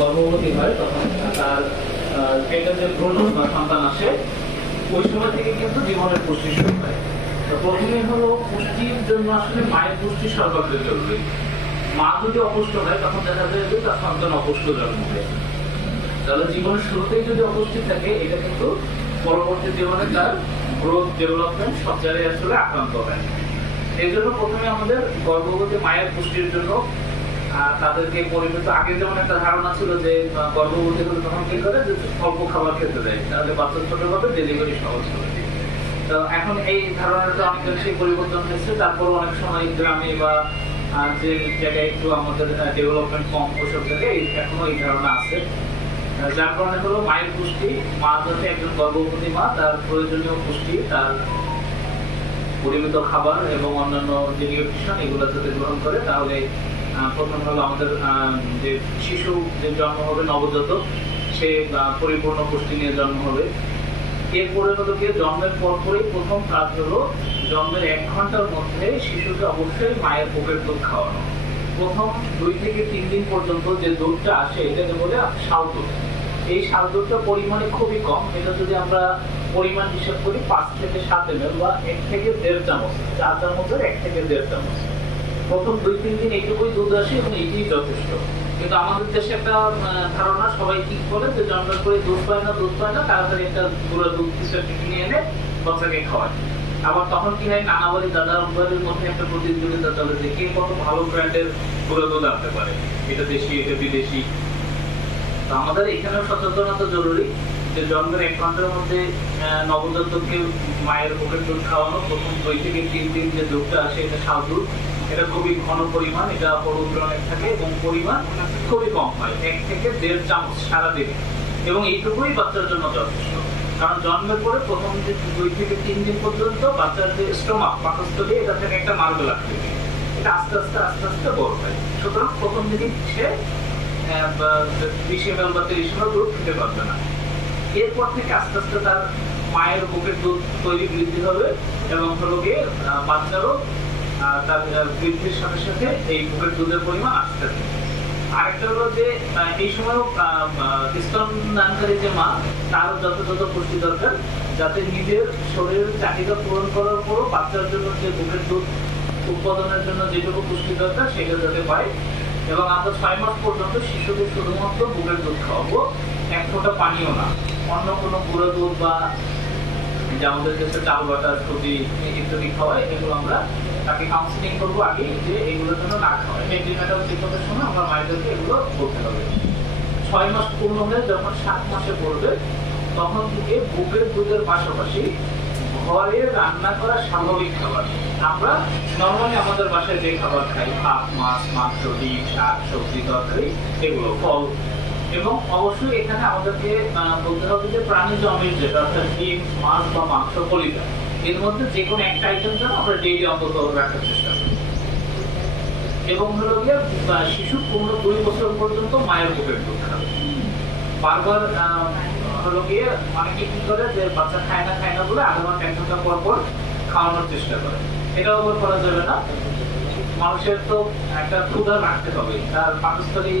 গর্ভবতী হয়, তখন তার এটা যে ভ্রূণ বা সন্তান আসে, ওই সময় থেকে কিন্তু জীবনের পুষ্টি শুরু হয়। প্রথমে হলো পুষ্টির জন্য আসলে মায়ের পুষ্টি সর্বাগ্রে জরুরি। মা যদি অপুষ্ট হয়, তখন দেখা যায় যে তার সন্তান অপুষ্ট জন্ম হয়। তাহলে জীবনের শুরুতেই যদি অপুষ্টি থাকে, এটা কিন্তু পরবর্তী জীবনে তার গ্রোথ ডেভেলপমেন্ট সব জায়গায় আসলে আক্রান্ত হয়। এই জন্য প্রথমে আমাদের গর্ভবতী মায়ের পুষ্টির জন্য তাদেরকে আগে যেমন একটা ধারণা ছিল যে গর্ভবতী হলে তখন কি করে? যে অল্প খাবার খেতে দেয়। তাহলে বাচ্চা ছোট হবে ডেলিভারি সহজ তো এখন এই ধারণাটা অনেক সেই পরিবর্তন হয়েছে। তারপর অনেক সময় গ্রামে বা যে জায়গায় একটু আমাদের ডেভেলপমেন্ট কম ওসব জায়গায় এখনও এই ধারণা আছে। যার কারণে হলো মায়ের পুষ্টি, মা যাতে একজন গর্ভবতী মা, তার প্রয়োজনীয় পুষ্টি, তার পরিমিত খাবার এবং অন্যান্য যে নিউট্রিশন এগুলো যাতে গ্রহণ করে, তাহলে প্রথম হলো আমাদের যে শিশু যে জন্ম হবে নবজাতক, সে পরিপূর্ণ পুষ্টি নিয়ে জন্ম হবে। এরপরে হলো গিয়ে জন্মের পর পরেই প্রথম কাজ হলো জন্মের এক ঘণ্টার মধ্যে শিশুকে অবশ্যই মায়ের বুকের দুধ খাওয়ানো। প্রথম দুই থেকে তিন দিন পর্যন্ত যে দুধটা আসে, এটাকে বলে শাল দুধ। এই শাল দুধটা পরিমাণে খুবই কম। এটা যদি আমরা পরিমাণ হিসাব করি পাঁচ থেকে সাত এম বা এক থেকে দেড় চামচ, চার চামচের এক থেকে দেড় চামচ। প্রথম দুই, তিন দিন এইটুকুই দুধ আসে এবং এইটাই যথেষ্ট। কিন্তু আমাদের দেশে একটা ধারণা, সবাই কি বলে যে জন্মের পরে দুধ পায় না, দুধ পায় না, তাড়াতাড়ি একটা পুরো দুধ কিছু একটা কিনে এনে বাচ্চাকে খাওয়ায়। আবার তখন কি হয়, নানা বাড়ি দাদা বাড়ির মধ্যে একটা প্রতিযোগিতা চলে যে কে কত ভালো ব্র্যান্ডের পুরো দুধ আনতে পারে। এটা দেশি, এটা বিদেশি। আমাদের এখানেও সচেতনতা জরুরি। যে জন্মের এক ঘণ্টার মধ্যে নবজাতককে মায়ের বুকের দুধ খাওয়ানো, প্রথম দুই থেকে তিন দিন যে দুধটা আসে, এটা দুধ। এটা খুবই ঘন পরিমাণ, এটা হলুদ রঙের থাকে এবং পরিমাণ খুবই কম হয়, এক থেকে দেড় চামচ সারাদিনে। এবং এইটুকুই বাচ্চার জন্য যথেষ্ট। কারণ জন্মের পরে প্রথম যে দুই থেকে তিন দিন পর্যন্ত বাচ্চার যে স্টোমাক, পাকস্থলী, এটা থেকে একটা মার্বেল আকৃতি এটা আস্তে আস্তে আস্তে আস্তে বড় হয়। সুতরাং প্রথম দিনই সে বিশ এম বা তিরিশ এম দুধ খেতে পারবে না। এরপর থেকে আস্তে আস্তে তার মায়ের বুকের দুধ তৈরি বৃদ্ধি হবে এবং হলো বাচ্চারও তার বৃদ্ধির সাথে সাথে এই বুকের দুধের পরিমাণ আসতে আরেকটা হলো যে এই সময়ও যে মা, তার যথাযথ পুষ্টি দরকার, যাতে নিজের শরীরের চাহিদা পূরণ করার পরও বাচ্চার জন্য যে বুকের দুধ উৎপাদনের জন্য যেটুকু পুষ্টি দরকার, সেটা যাতে পায়। এবং আমরা ছয় মাস পর্যন্ত শিশুদের শুধুমাত্র বুকের দুধ খাওয়াবো। এক ফোঁটা পানিও না। অন্য কোনো গুঁড়ো দুধ বা যে আমাদের দেশে চাল বাটা সুজি ইত্যাদি খাওয়াই এগুলো আমরা তাকে কাউন্সিলিং করব আগে যে এগুলোর জন্য না খাওয়াই এগ্রিমেন্টাল চেকআপের সময় আমরা মায়েদেরকে এগুলো বলতে হবে। ছয় মাস পূর্ণ হয়ে যখন সাত মাসে পড়বে তখন থেকে বুকের দুধের পাশাপাশি ঘরে রান্না করা স্বাভাবিক খাবার। আমরা নর্মালি আমাদের বাসায় যে খাবার খাই, ভাত, মাছ, মাংস, ডিম, শাক, সবজি, তরকারি, এগুলো ফল এবং অবশ্যই এখানে আমাদেরকে বলতে হবে যে প্রাণীজ অমিল যেটা অর্থাৎ ডিম, মাছ বা মাংস, কলিজা, এর মধ্যে যে কোনো একটা আইটেম যেন আমরা ডেইলি অন্তত রাখার চেষ্টা করি। এবং হলো গিয়ে শিশু পনেরো দুই বছর পর্যন্ত মায়ের বুকের দুধ খাবে বারবার হলো গিয়ে অনেকে কি করে যে বাচ্চা খায় না খায় না বলে আধা ঘণ্টা, এক ঘণ্টা পর পর খাওয়ানোর চেষ্টা করে। এটাও আবার করা যাবে না। মানুষের তো একটা ক্ষুধা রাখতে হবে। তার পাকস্থলী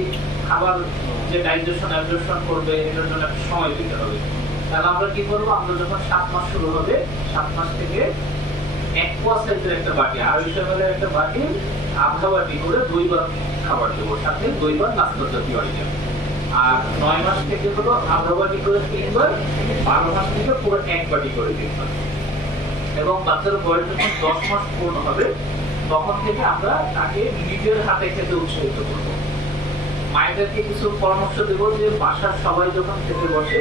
খাবার যে ডাইজেশন অ্যাবজর্পশন করবে, এটার জন্য একটা সময় দিতে হবে। তাহলে আমরা কি করব? আমরা যখন সাত মাস শুরু হবে, সাত মাস থেকে এক সাইজের একটা বাটি আড়াইশো এমএল একটা বাটি, আধা বাটি করে দুইবার খাবার দেবো। সাথে দুইবার নাস্তা জাতীয় আইটেম। আর নয় মাস থেকে হলো আধা বাটি করে তিনবার, বারো মাস থেকে পুরো এক বাটি করে তিনবার। এবং বাচ্চার বয়স যখন দশ মাস পূর্ণ হবে, তখন থেকে আমরা তাকে নিজের হাতে খেতে উৎসাহিত করব। মায়েদেরকে কিছু পরামর্শ দেবো যে বাসার সবাই যখন খেতে বসে,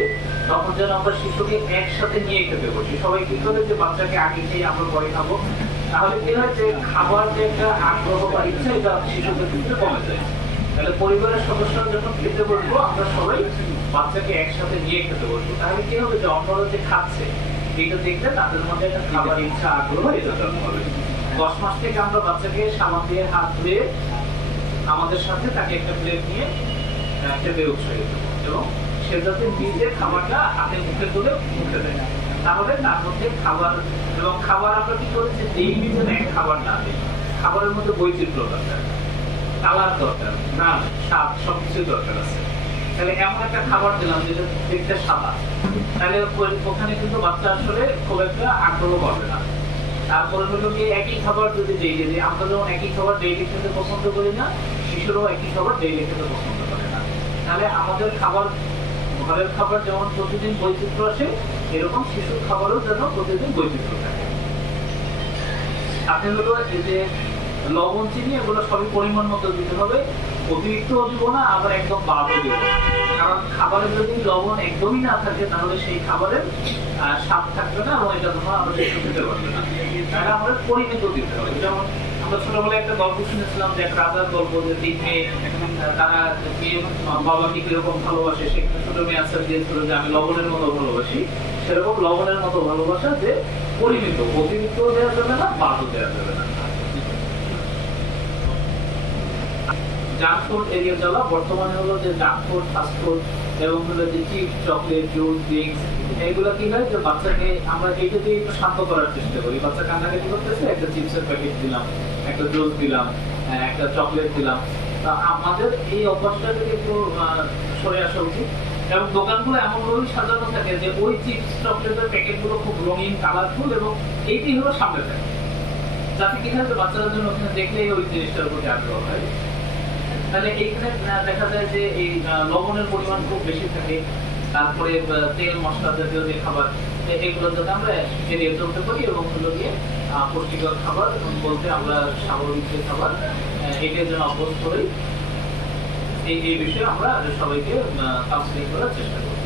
তখন যেন আমরা শিশুকে একসাথে নিয়ে খেতে বসি। সবাই কি করে যে বাচ্চাকে আগে খেয়ে আমরা পরে খাব? তাহলে কি হয় যে খাবার যে একটা আগ্রহ বা ইচ্ছা, এটা শিশুদের ক্ষেত্রে কমে যায়। তাহলে পরিবারের সদস্যরা যখন খেতে বসবো, আমরা সবাই বাচ্চাকে একসাথে নিয়ে খেতে বসবো। তাহলে কি হবে যে অন্যরা যে খাচ্ছে, এটা দেখলে তাদের মধ্যে একটা খাবার ইচ্ছা, আগ্রহ, এটা জন্ম হবে। দশ মাস থেকে আমরা বাচ্চাকে সামান দিয়ে হাত ধুয়ে আমাদের সাথে তাকে একটা প্লেট নিয়ে খেতে উৎসাহিত এবং সে যাতে নিজে খাবারটা হাতে মুখে তুলে মুখে দেয়। তাহলে তার মধ্যে খাবার, এবং খাবার আমরা কি করি যে ডেইলি যেন এক খাবার না দিই। খাবারের মধ্যে বৈচিত্র্য দরকার। কালার দরকার গ্রাম স্বাদ সবকিছু দরকার আছে। তাহলে এমন একটা খাবার দিলাম যেটা দেখতে সাদা। তাহলে ওখানে কিন্তু বাচ্চা আসলে খুব একটা আগ্রহ পাবে না। তারপরে হলো কি একই খাবার যদি ডেইলি দিই আমরা একই খাবার ডেইলি খেতে পছন্দ করি না, শিশুরাও একই খাবার ডেইলি খেতে পছন্দ করে না। তাহলে আমাদের খাবার, ঘরের খাবার যেমন প্রতিদিন বৈচিত্র্য আসে, এরকম শিশুর খাবারও যেন প্রতিদিন বৈচিত্র্য থাকে। আপনি হলো যে লবণ, চিনি, এগুলো সবই পরিমাণ মতো দিতে হবে। অতিরিক্ত দিব না, আবার একদম বাদও দিব। কারণ খাবারে যদি লবণ একদমই না থাকে, তাহলে সেই খাবারের স্বাদ থাকবে না এবং এটা তোমার আমরা খেতে পারবে না। তাহলে আমাদের পরিমিত দিতে হবে। যেমন আমরা ছোটবেলায় একটা গল্প শুনেছিলাম যে এক রাজার গল্প যে তিন মেয়ে তারা মেয়ে বাবাকে কীরকম ভালোবাসে সেখানে ছোট মেয়ে আনসার দিয়েছিল যে আমি লবণের মতো ভালোবাসি। সেরকম লবণের মতো ভালোবাসা যে পরিমিত, অতিরিক্ত দেওয়া যাবে না বাদও দেওয়া যাবে না। জাঙ্ক ফুড এড়িয়ে চলা, বর্তমানে হলো যে জাঙ্ক ফুড ফাস্ট ফুড এবং হলো যে চিপস চকলেট জুস ড্রিঙ্কস কি হয় যে বাচ্চাকে আমরা এইটা দিয়ে একটু শান্ত করার চেষ্টা করি। বাচ্চা করতেছে, একটা চিপসের প্যাকেট দিলাম, একটা জুস দিলাম একটা চকলেট দিলাম। তা আমাদের এই অভ্যাসটা থেকে একটু সরে আসা উচিত। এবং দোকানগুলো এমন ভাবেই সাজানো থাকে যে ওই চিপস চকলেটের প্যাকেটগুলো খুব রঙিন কালারফুল এবং এইটি হলো সামনে থাকে। যাতে কি হয় যে বাচ্চারা জন্য ওখানে দেখলেই ওই জিনিসটার প্রতি আগ্রহ হয়। তাহলে এইখানে দেখা যায় যে এই লবণের পরিমাণ খুব বেশি থাকে। তারপরে তেল, মশলা জাতীয় যে খাবার এগুলো যাতে আমরা এড়িয়ে চলতে পারি এবং হলো গিয়ে পুষ্টিকর খাবার বলতে আমরা স্বাভাবিক যে খাবার এটার জন্য অভ্যস্ত হই। এই এই বিষয়ে আমরা সবাইকে কাউন্সিলিং করার চেষ্টা করি